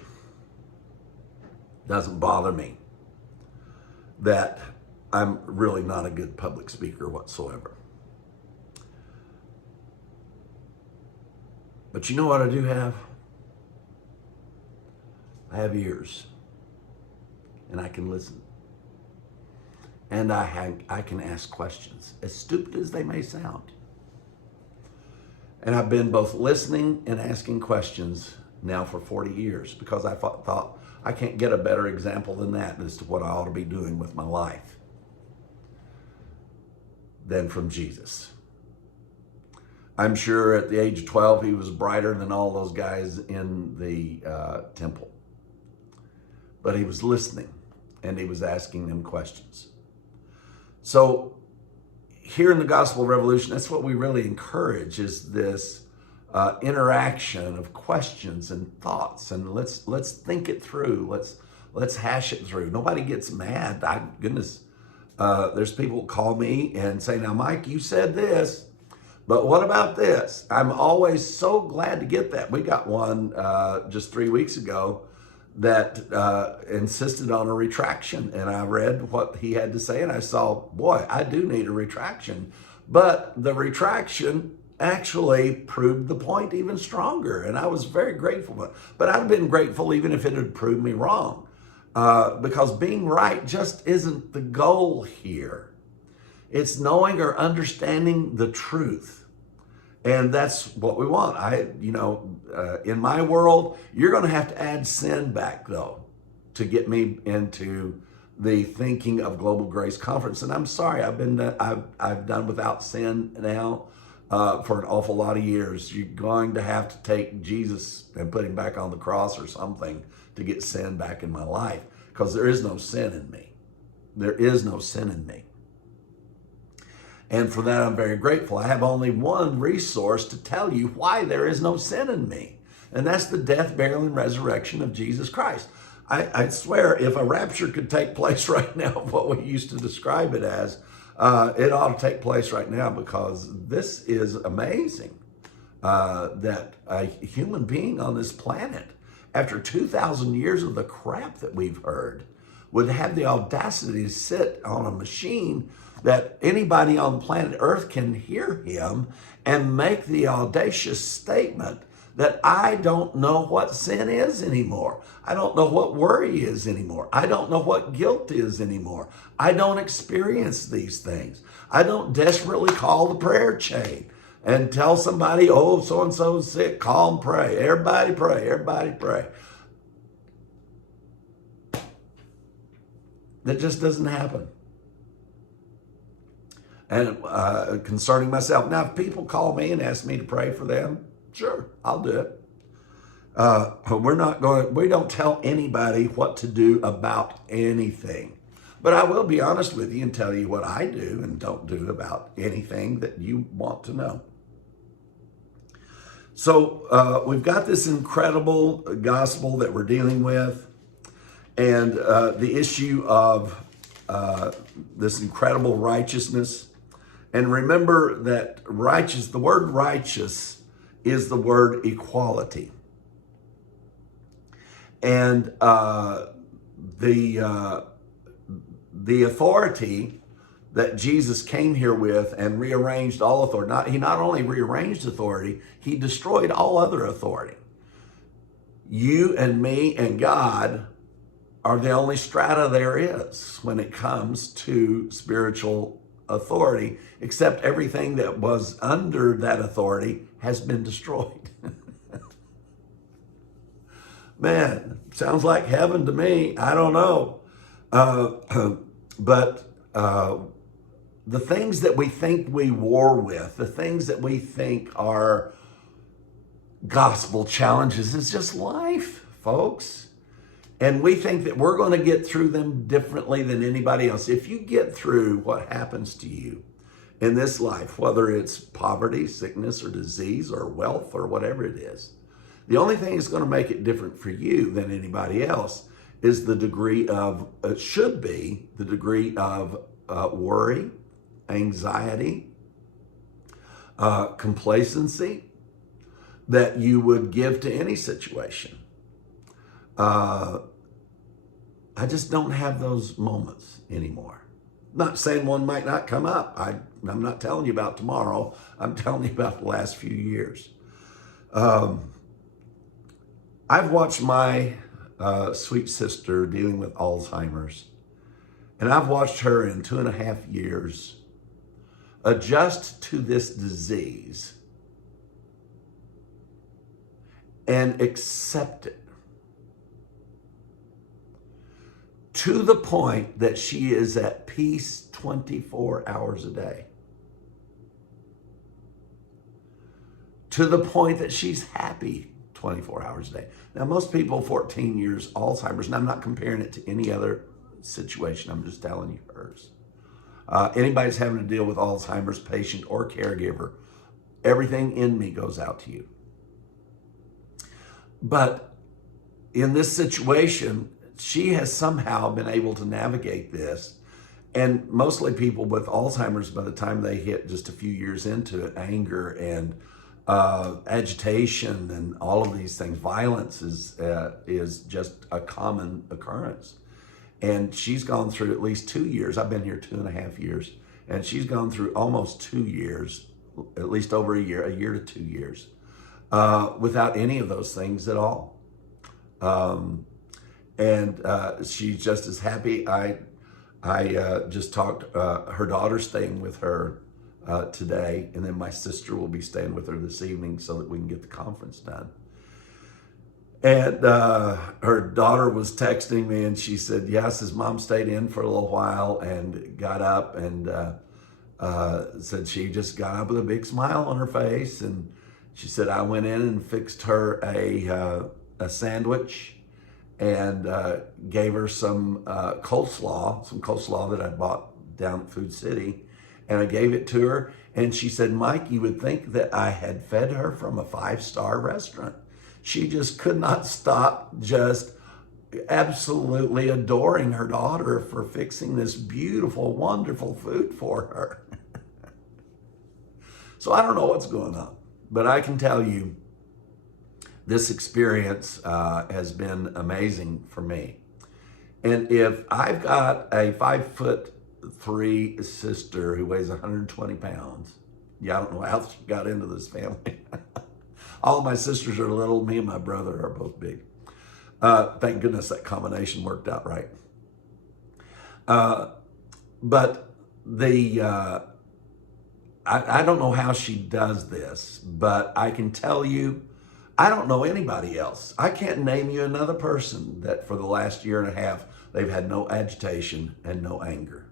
It doesn't bother me that I'm really not a good public speaker whatsoever. But you know what I do have? I have ears, and I can listen. And I can ask questions, as stupid as they may sound. And I've been both listening and asking questions now for 40 years because I thought I can't get a better example than that as to what I ought to be doing with my life than from Jesus. I'm sure at the age of 12, he was brighter than all those guys in the temple. But he was listening and he was asking them questions. So here in the Gospel Revolution, that's what we really encourage, is this interaction of questions and thoughts. And let's think it through. Let's hash it through. Nobody gets mad. Goodness, there's people who call me and say, now, Mike, you said this, but what about this? I'm always so glad to get that. We got one just 3 weeks ago that insisted on a retraction. And I read what he had to say and I saw, boy, I do need a retraction. But the retraction actually proved the point even stronger. And I was very grateful. But I'd have been grateful even if it had proved me wrong. Because being right just isn't the goal here. It's knowing or understanding the truth. And that's what we want. In my world, you're going to have to add sin back, though, to get me into the thinking of Global Grace Conference. And I'm sorry, I've done without sin now for an awful lot of years. You're going to have to take Jesus and put him back on the cross or something to get sin back in my life, because there is no sin in me. There is no sin in me. And for that, I'm very grateful. I have only one resource to tell you why there is no sin in me. And that's the death, burial, and resurrection of Jesus Christ. I swear, if a rapture could take place right now, what we used to describe it as, it ought to take place right now, because this is amazing that a human being on this planet, after 2,000 years of the crap that we've heard, would have the audacity to sit on a machine that anybody on planet Earth can hear him and make the audacious statement that I don't know what sin is anymore. I don't know what worry is anymore. I don't know what guilt is anymore. I don't experience these things. I don't desperately call the prayer chain and tell somebody, oh, so-and-so is sick, call and pray. Everybody pray, everybody pray. That just doesn't happen. And concerning myself. Now, if people call me and ask me to pray for them, sure, I'll do it. We don't tell anybody what to do about anything. But I will be honest with you and tell you what I do and don't do about anything that you want to know. So we've got this incredible gospel that we're dealing with, and the issue of this incredible righteousness. And remember that the word righteous is the word equality. And the authority that Jesus came here with and rearranged all authority, he not only rearranged authority, he destroyed all other authority. You and me and God are the only strata there is when it comes to spiritual authority, except everything that was under that authority has been destroyed. Man, sounds like heaven to me. I don't know. But the things that we think we war with, the things that we think are gospel challenges, is just life, folks. And we think that we're going to get through them differently than anybody else. If you get through what happens to you in this life, whether it's poverty, sickness, or disease, or wealth, or whatever it is, The only thing that's going to make it different for you than anybody else is the degree of, should be the degree of worry, anxiety, complacency that you would give to any situation. I just don't have those moments anymore. Not saying one might not come up. I'm not telling you about tomorrow. I'm telling you about the last few years. I've watched my sweet sister dealing with Alzheimer's, and I've watched her in 2.5 years adjust to this disease and accept it to the point that she is at peace 24 hours a day. To the point that she's happy 24 hours a day. Now, most people, 14 years Alzheimer's, and I'm not comparing it to any other situation, I'm just telling you hers. Anybody's having to deal with Alzheimer's, patient or caregiver, everything in me goes out to you. But in this situation, she has somehow been able to navigate this. And mostly people with Alzheimer's, by the time they hit just a few years into it, anger and agitation and all of these things, violence is just a common occurrence. And she's gone through at least 2 years. I've been here 2.5 years, and she's gone through almost 2 years, at least over a year to 2 years, without any of those things at all. And she's just as happy. I just talked, her daughter's staying with her today, and then my sister will be staying with her this evening so that we can get the conference done. And her daughter was texting me, and she said, yes, his mom stayed in for a little while and got up, and said she just got up with a big smile on her face. And she said, I went in and fixed her a sandwich and gave her some coleslaw that I bought down at Food City. And I gave it to her. And she said, Mike, you would think that I had fed her from a 5-star restaurant. She just could not stop just absolutely adoring her daughter for fixing this beautiful, wonderful food for her. So I don't know what's going on, but I can tell you this experience has been amazing for me. And if I've got a 5'3" sister who weighs 120 pounds, I don't know how she got into this family. All of my sisters are little. Me and my brother are both big. Thank goodness that combination worked out right. But I don't know how she does this, but I can tell you, I don't know anybody else. I can't name you another person that for the last 1.5 years, they've had no agitation and no anger.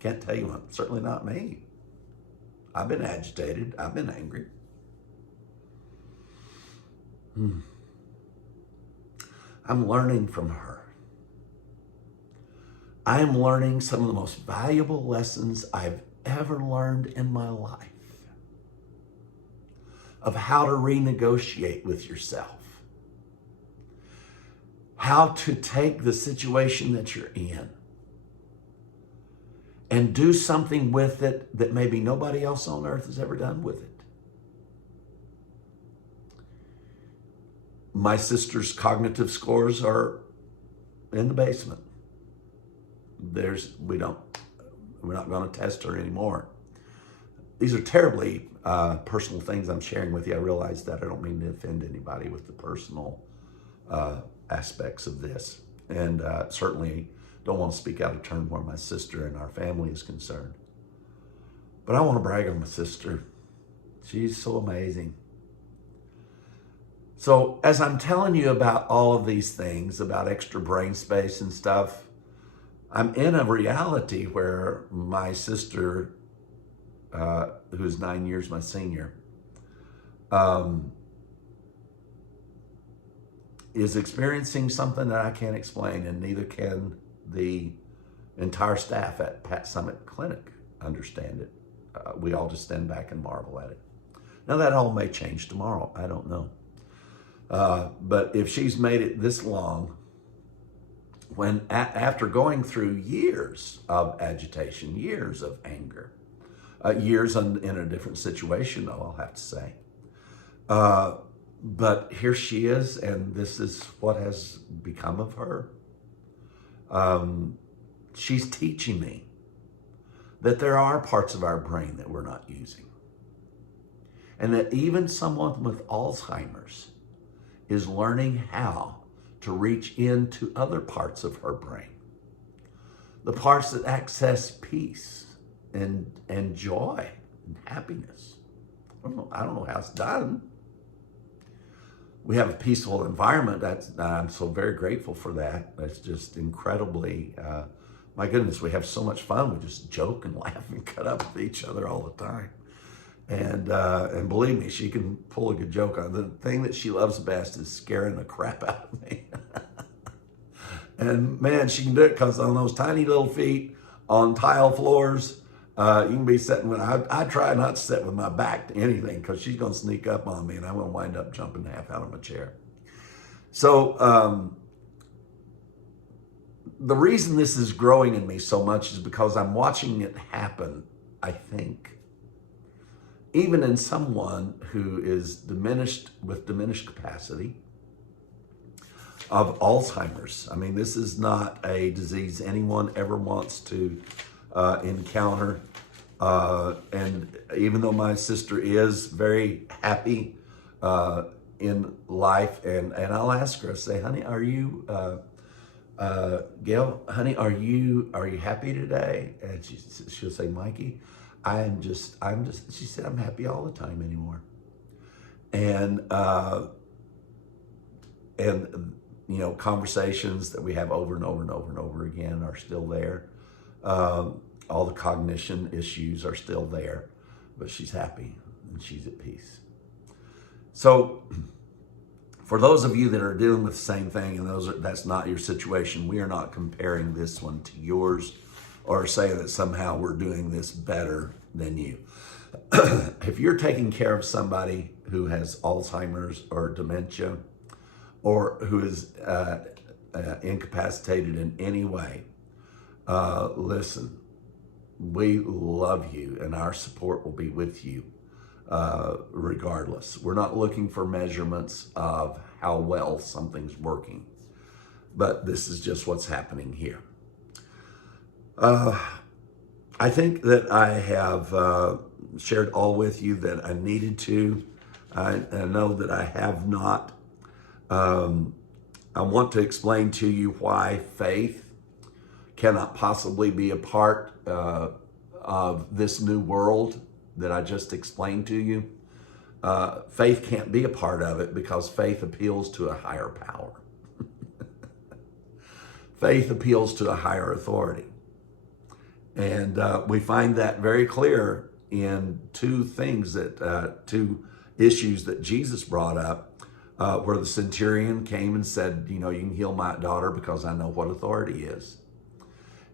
Can't tell you, certainly not me. I've been agitated. I've been angry. I'm learning from her. I am learning some of the most valuable lessons I've ever learned in my life of how to renegotiate with yourself, how to take the situation that you're in and do something with it that maybe nobody else on earth has ever done with it. My sister's cognitive scores are in the basement. We're not going to test her anymore. These are terribly personal things I'm sharing with you. I realize that. I don't mean to offend anybody with the personal aspects of this. And certainly don't want to speak out of turn where my sister and our family is concerned. But I want to brag on my sister. She's so amazing. So as I'm telling you about all of these things, about extra brain space and stuff, I'm in a reality where my sister, who's 9 years my senior, is experiencing something that I can't explain, and neither can the entire staff at Pat Summit Clinic understand it. We all just stand back and marvel at it. Now that all may change tomorrow. I don't know. But if she's made it this long, when after going through years of agitation, years of anger, years in a different situation, though, I'll have to say. But here she is, and this is what has become of her. She's teaching me that there are parts of our brain that we're not using. And that even someone with Alzheimer's is learning how to reach into other parts of her brain. The parts that access peace and joy and happiness. I don't know how it's done. We have a peaceful environment. I'm so very grateful for that. That's just incredibly, my goodness, we have so much fun. We just joke and laugh and cut up with each other all the time. And believe me, she can pull a good joke on. The thing that she loves best is scaring the crap out of me. And man, she can do it because on those tiny little feet on tile floors, you can be sitting with, I try not to sit with my back to anything because she's going to sneak up on me and I'm going to wind up jumping half out of my chair. So the reason this is growing in me so much is because I'm watching it happen, I think, even in someone who is with diminished capacity of Alzheimer's. I mean, this is not a disease anyone ever wants to encounter. And even though my sister is very happy in life, and I'll ask her, I say, honey, are you, Gail, honey, are you happy today? And she'll say, Mikey, I'm just, she said, I'm happy all the time anymore. And you know, conversations that we have over and over and over and over again are still there. All the cognition issues are still there, but she's happy and she's at peace. So for those of you that are dealing with the same thing and that's not your situation, we are not comparing this one to yours or saying that somehow we're doing this better than you. If you're taking care of somebody who has Alzheimer's or dementia, or who is incapacitated in any way, listen, we love you and our support will be with you regardless. We're not looking for measurements of how well something's working, but this is just what's happening here. I think that I have shared all with you that I needed to. I know that I have not. I want to explain to you why faith cannot possibly be a part of this new world that I just explained to you. Faith can't be a part of it because faith appeals to a higher power. Faith appeals to a higher authority. And we find that very clear in two issues that Jesus brought up. Where the centurion came and said, you know, you can heal my daughter because I know what authority is.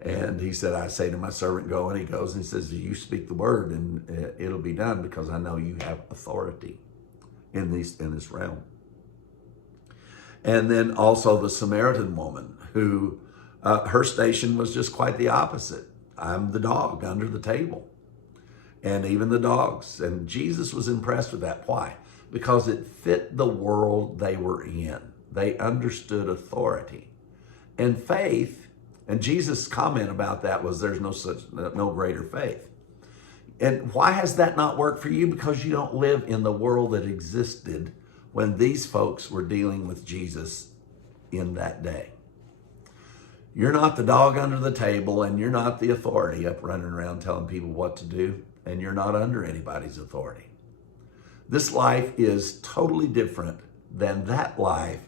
And he said, I say to my servant, go, and he goes and he says, you speak the word and it'll be done because I know you have authority in this realm. And then also the Samaritan woman who, her station was just quite the opposite. I'm the dog under the table. And even the dogs. And Jesus was impressed with that. Why? Because it fit the world they were in. They understood authority. And faith, and Jesus' comment about that was there's no greater faith. And why has that not worked for you? Because you don't live in the world that existed when these folks were dealing with Jesus in that day. You're not the dog under the table, and you're not the authority up running around telling people what to do, and you're not under anybody's authority. This life is totally different than that life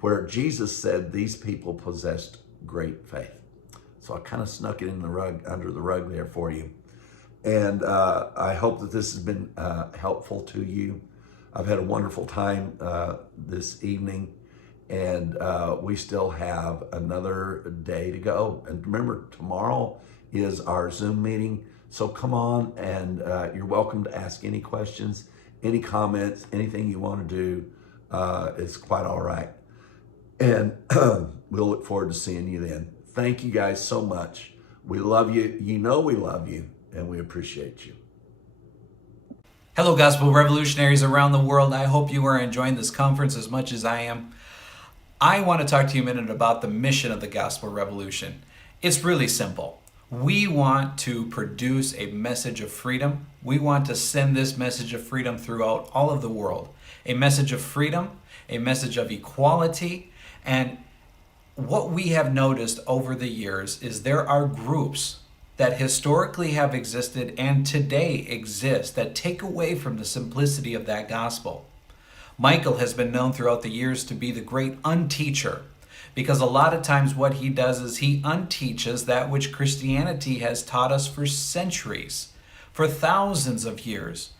where Jesus said these people possessed great faith. So I kind of snuck it in the rug, under the rug there for you. And I hope that this has been helpful to you. I've had a wonderful time this evening, and we still have another day to go. And remember, tomorrow is our Zoom meeting. So come on, and you're welcome to ask any questions, any comments, anything you want to do. It's quite all right. And we'll look forward to seeing you then. Thank you guys so much. We love you. You know we love you, and we appreciate you. Hello, Gospel Revolutionaries around the world. I hope you are enjoying this conference as much as I am. I want to talk to you a minute about the mission of the Gospel Revolution. It's really simple. We want to produce a message of freedom. We want to send this message of freedom throughout all of the world. A message of freedom, a message of equality. And what we have noticed over the years is there are groups that historically have existed and today exist that take away from the simplicity of that gospel. Michael has been known throughout the years to be the Great Unteacher, because a lot of times what he does is he unteaches that which Christianity has taught us for centuries, for thousands of years.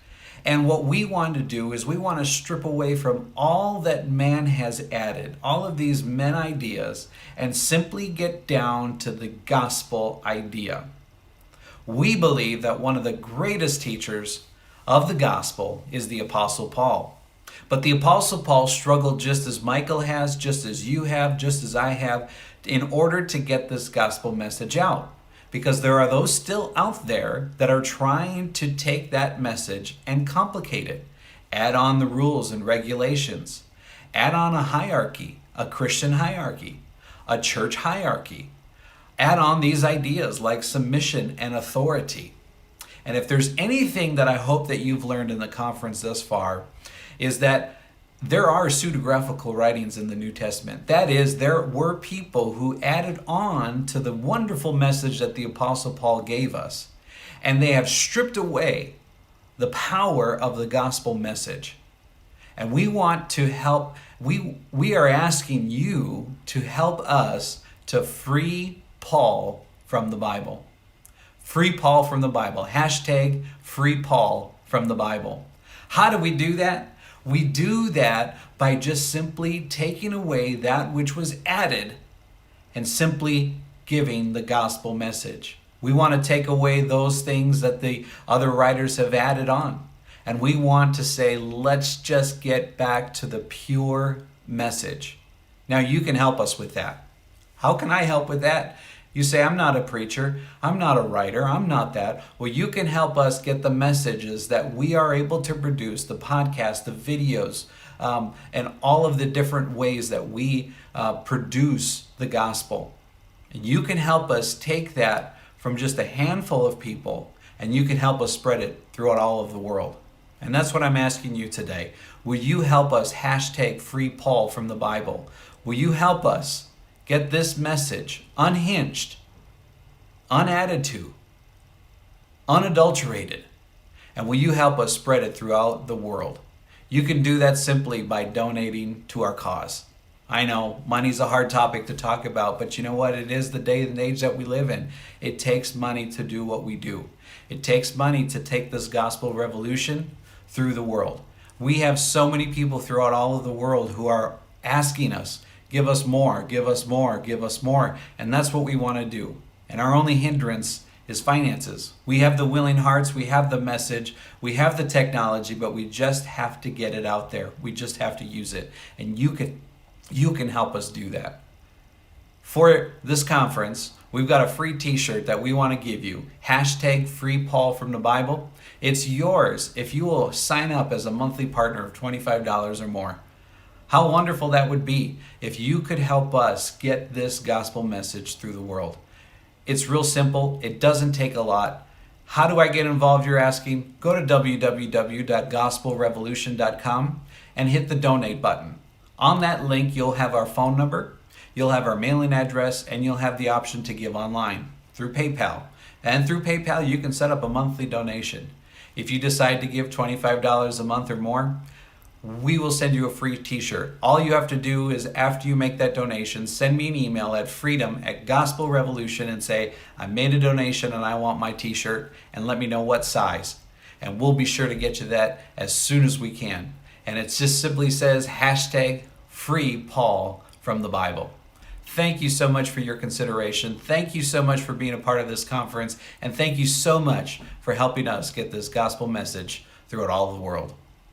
And what we want to do is we want to strip away from all that man has added, all of these men ideas, and simply get down to the gospel idea. We believe that one of the greatest teachers of the gospel is the Apostle Paul. But the Apostle Paul struggled just as Michael has, just as you have, just as I have, in order to get this gospel message out. Because there are those still out there that are trying to take that message and complicate it. Add on the rules and regulations. Add on a hierarchy, a Christian hierarchy, a church hierarchy. Add on these ideas like submission and authority. And if there's anything that I hope that you've learned in the conference thus far, is that there are pseudographical writings in the New Testament. That is, there were people who added on to the wonderful message that the Apostle Paul gave us. And they have stripped away the power of the gospel message. And we want to help, we are asking you to help us to free Paul from the Bible. Free Paul from the Bible. Hashtag free Paul from the Bible. How do we do that? We do that by just simply taking away that which was added and simply giving the gospel message. We want to take away those things that the other writers have added on. And we want to say, let's just get back to the pure message. Now you can help us with that. How can I help with that? You say, I'm not a preacher, I'm not a writer, I'm not that. Well, you can help us get the messages that we are able to produce, the podcast, the videos, and all of the different ways that we produce the gospel. And you can help us take that from just a handful of people, and you can help us spread it throughout all of the world. And that's what I'm asking you today. Will you help us hashtag free Paul from the Bible? Will you help us get this message unhinged, unadded to, unadulterated? And will you help us spread it throughout the world? You can do that simply by donating to our cause. I know money's a hard topic to talk about, but you know what? It is the day and age that we live in. It takes money to do what we do. It takes money to take this gospel revolution through the world. We have so many people throughout all of the world who are asking us, give us more, give us more, give us more. And that's what we want to do. And our only hindrance is finances. We have the willing hearts, we have the message, we have the technology, but we just have to get it out there. We just have to use it. And you can help us do that. For this conference, we've got a free t-shirt that we want to give you. Hashtag free Paul from the Bible. It's yours if you will sign up as a monthly partner of $25 or more. How wonderful that would be if you could help us get this gospel message through the world. It's real simple. It doesn't take a lot. How do I get involved, you're asking? Go to www.gospelrevolution.com and hit the donate button. On that link, you'll have our phone number, you'll have our mailing address, and you'll have the option to give online through PayPal. And through PayPal, you can set up a monthly donation. If you decide to give $25 a month or more, we will send you a free t-shirt. All you have to do is, after you make that donation, send me an email at freedom@gospelrevolution and say, I made a donation and I want my t-shirt, and let me know what size. And we'll be sure to get you that as soon as we can. And it just simply says hashtag free Paul from the Bible. Thank you so much for your consideration. Thank you so much for being a part of this conference. And thank you so much for helping us get this gospel message throughout all of the world.